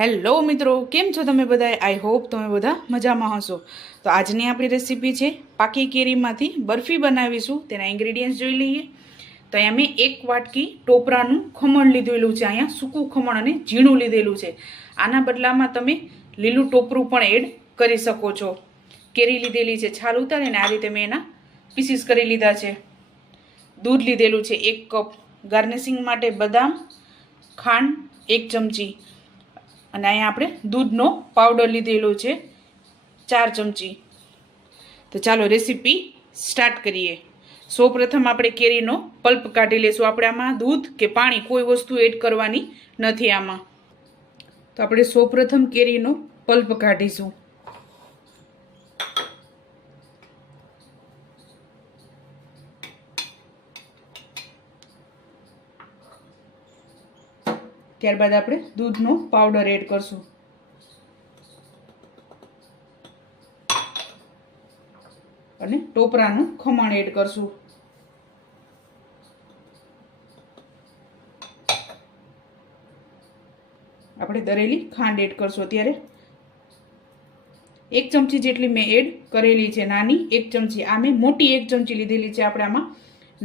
Hello મિત્રો, કેમ છો તમે બધા આઈ હોપ તમે બધા મજામાં હશો. તો આજની આપણી રેસીપી છે પાકી કેરીમાંથી બરફી બનાવીશું. તેના ઇન્ગ્રેડિયન્ટ્સ જોઈ લઈએ. તો અહીંયા મેં એક વાટકી ટોપરાનું ખમણ લીધેલું છે. અહીંયા સૂકું ખમણ અને ઝીણું લીધેલું છે. આના બદલામાં તમે લીલું ટોપરું પણ એડ કરી શકો છો. કેરી લીધેલી છે, છાલ ઉતારીને આ રીતે મેં એના પીસીસ કરી લીધા છે. દૂધ લીધેલું છે, એક કપ. ગાર્નિશિંગ માટે બદામ, ખાંડ, એક ચમચી. અને અહીંયા આપણે દૂધનો પાવડર લીધેલો છે, ચાર ચમચી. તો ચાલો રેસીપી સ્ટાર્ટ કરીએ. સૌપ્રથમ આપણે કેરીનો પલ્પ કાઢી લઈશું આપણે આમાં. દૂધ કે પાણી કોઈ વસ્તુ એડ કરવાની નથી આમાં. તો આપણે સૌપ્રથમ કેરીનો પલ્પ કાઢીશું. ત્યારબાદ આપણે દૂધનો પાવડર એડ કરશું. અને ટોપરાનું ખમણ એડ કરશું. આપણે દરેલી ખાંડ એડ કરશું અત્યારે. એક ચમચી જેટલી મેં એડ કરેલી છે નાની એક ચમચી. આ મેં મોટી એક ચમચી લીધેલી છે આપણે આમાં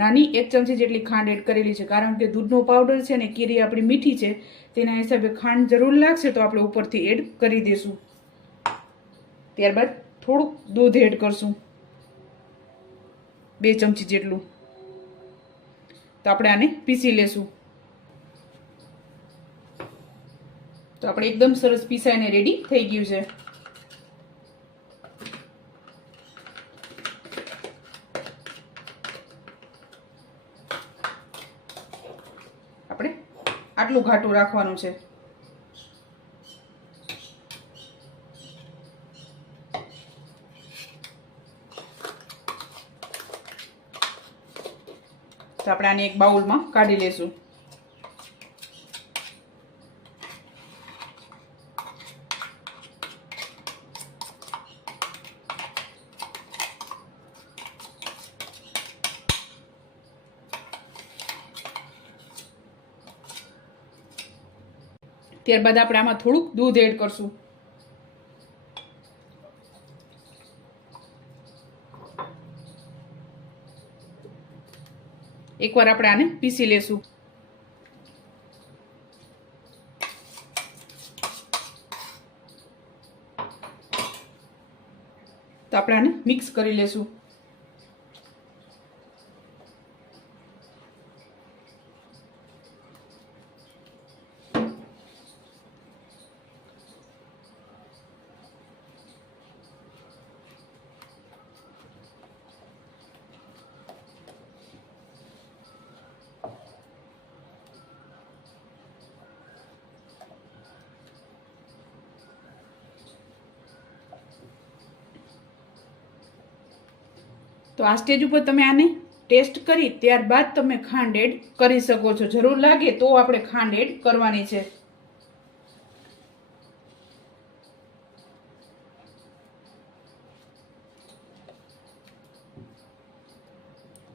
નાની એક ચમચી જેટલી ખાંડ એડ કરેલી છે. કારણ કે દૂધનો પાવડર છે ને કેરી આપણી મીઠી છે, તેના હિસાબે ખાંડ જરૂર લાગશે તો આપણે ઉપરથી એડ કરી દઈશું ત્યારબાદ થોડુંક દૂધ એડ કરશું. બે ચમચી જેટલું. તો આપણે આને પીસી લેશું. તો આપણે એકદમ સરસ પીસાઈને રેડી થઈ ગયું છે આપણે આટલું ઘાટું રાખવાનું છે. તો આપણે આને એક બાઉલમાં કાઢી લેશું ત્યારબાદ આપણે આમાં થોડુંક દૂધ એડ કરશું. એકવાર આપણે આને પીસી લેશું. તો આપણે આને મિક્સ કરી લેશું. તો આ સ્ટેજ ઉપર તમે આને ટેસ્ટ કરી ત્યારબાદ તમે ખાંડ એડ કરી શકો છો. જરૂર લાગે તો આપણે ખાંડ એડ કરવાની છે.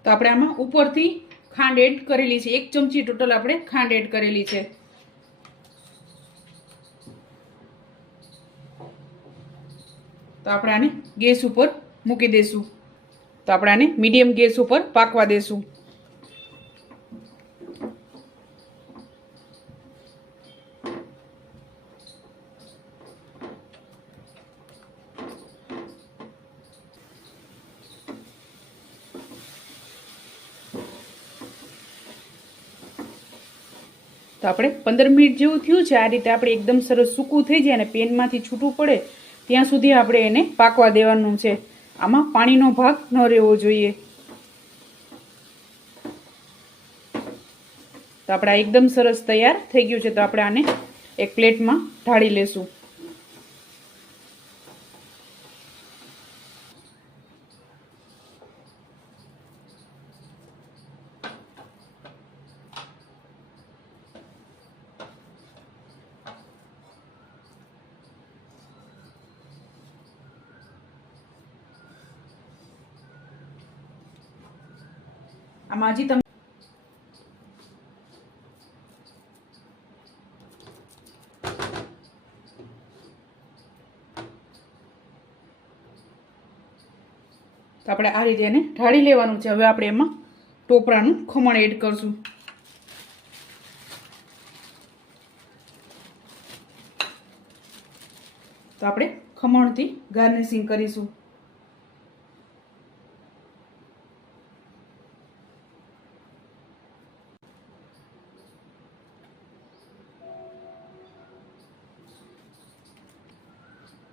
તો આપણે આમાં ઉપરથી ખાંડ એડ કરેલી છે. એક ચમચી ટોટલ આપણે ખાંડ એડ કરેલી છે. તો આપણે આને ગેસ ઉપર મૂકી દઈશું. તો આપણે આને મીડિયમ ગેસ ઉપર પાકવા દેશું. તો આપણે પંદર મિનિટ જેવું થયું છે. આ રીતે આપણે એકદમ સરસ સૂકું થઈ જાય અને પેનમાંથી છૂટું પડે, ત્યાં સુધી આપણે એને પાકવા દેવાનું છે. આમાં પાણીનો ભાગ ન રહેવો જોઈએ. તો આપણે એકદમ સરસ તૈયાર થઈ ગયું છે. તો આપણે આને એક પ્લેટમાં ઢાળી લેશું. આમાં તમે તો આપણે આ રીતે એને ઢાળી લેવાનું છે. હવે આપણે એમાં ટોપરાનું ખમણ એડ કરશું. તો આપણે ખમણથી ગાર્નિશિંગ કરીશું.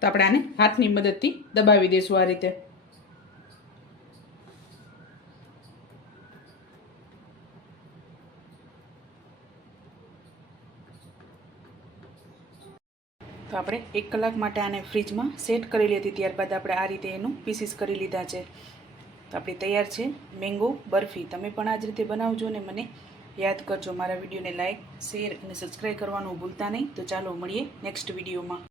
તો આપણે આને હાથની મદદથી દબાવી દઈશું આ રીતે. તો આપણે એક કલાક માટે આને ફ્રીજમાં સેટ કરેલી હતી ત્યારબાદ આપણે આ રીતે એનું પીસીસ કરી લીધા છે. તો આપણી તૈયાર છે મેંગો બરફી. તમે પણ આ જ રીતે બનાવજો ને મને યાદ કરજો. મારા વિડીયોને લાઇક શેર અને સબસ્ક્રાઈબ કરવાનું ભૂલતા નહીં. તો ચાલો મળીએ નેક્સ્ટ વિડીયોમાં.